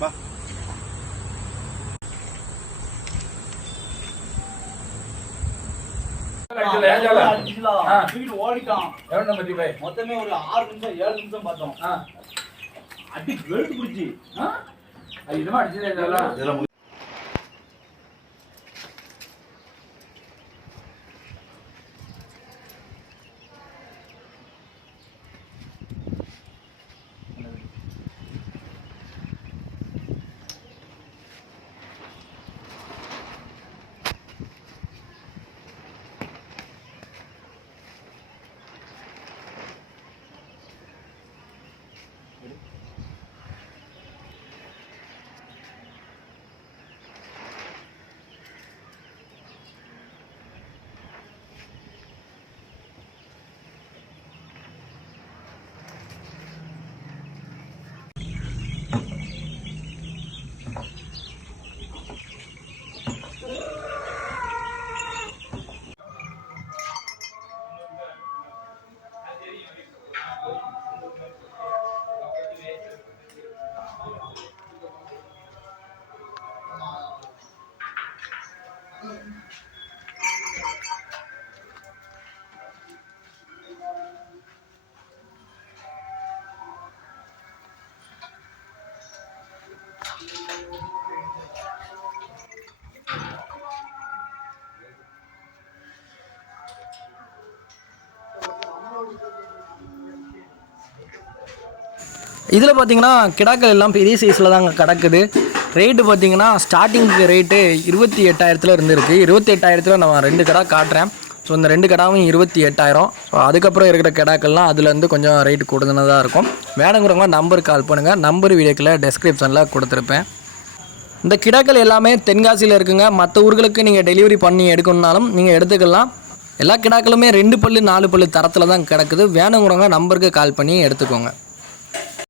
வா. மொத்தமே ஒரு 6 நிமிஷம் 7 நிமிஷம் பார்த்தோம். அடி வெளுத்து பிடிச்சி இதெல்லாம் அடிச்சதே இதெல்லாம் இதில் பார்த்தீங்கன்னா கிடாக்கள் எல்லாம் பெரிய சைஸில் தாங்க கிடக்குது. ரேட்டு பார்த்தீங்கன்னா ஸ்டார்டிங்க்கு ரேட்டு 28,000 இருந்துருக்கு. 28,000 நான் 2 கிடா காட்டுறேன். ஸோ இந்த 2 கிடாவும் 28,000. ஸோ அதுக்கப்புறம் இருக்கிற கிடாக்கள்லாம் அதுலேருந்து கொஞ்சம் ரேட்டு கூடுதலாக இருக்கும். வேணுங்கிறவங்க நம்பருக்கு கால் பண்ணுங்கள். நம்பர் வீடியோக்கில் டெஸ்கிரிப்ஷனில் கொடுத்துருப்பேன். இந்த கிடாக்கள் எல்லாமே தென்காசியில் இருக்குங்க. மற்ற ஊர்களுக்கு நீங்கள் டெலிவரி பண்ணி எடுக்கணுன்னாலும் நீங்கள் எடுத்துக்கலாம். எல்லா கிடாக்களுமே 2 பல்லு 4 பல்லு தரத்தில் தான் கிடக்குது. வேணுங்கிறவங்க நம்பருக்கு கால் பண்ணி எடுத்துக்கோங்க.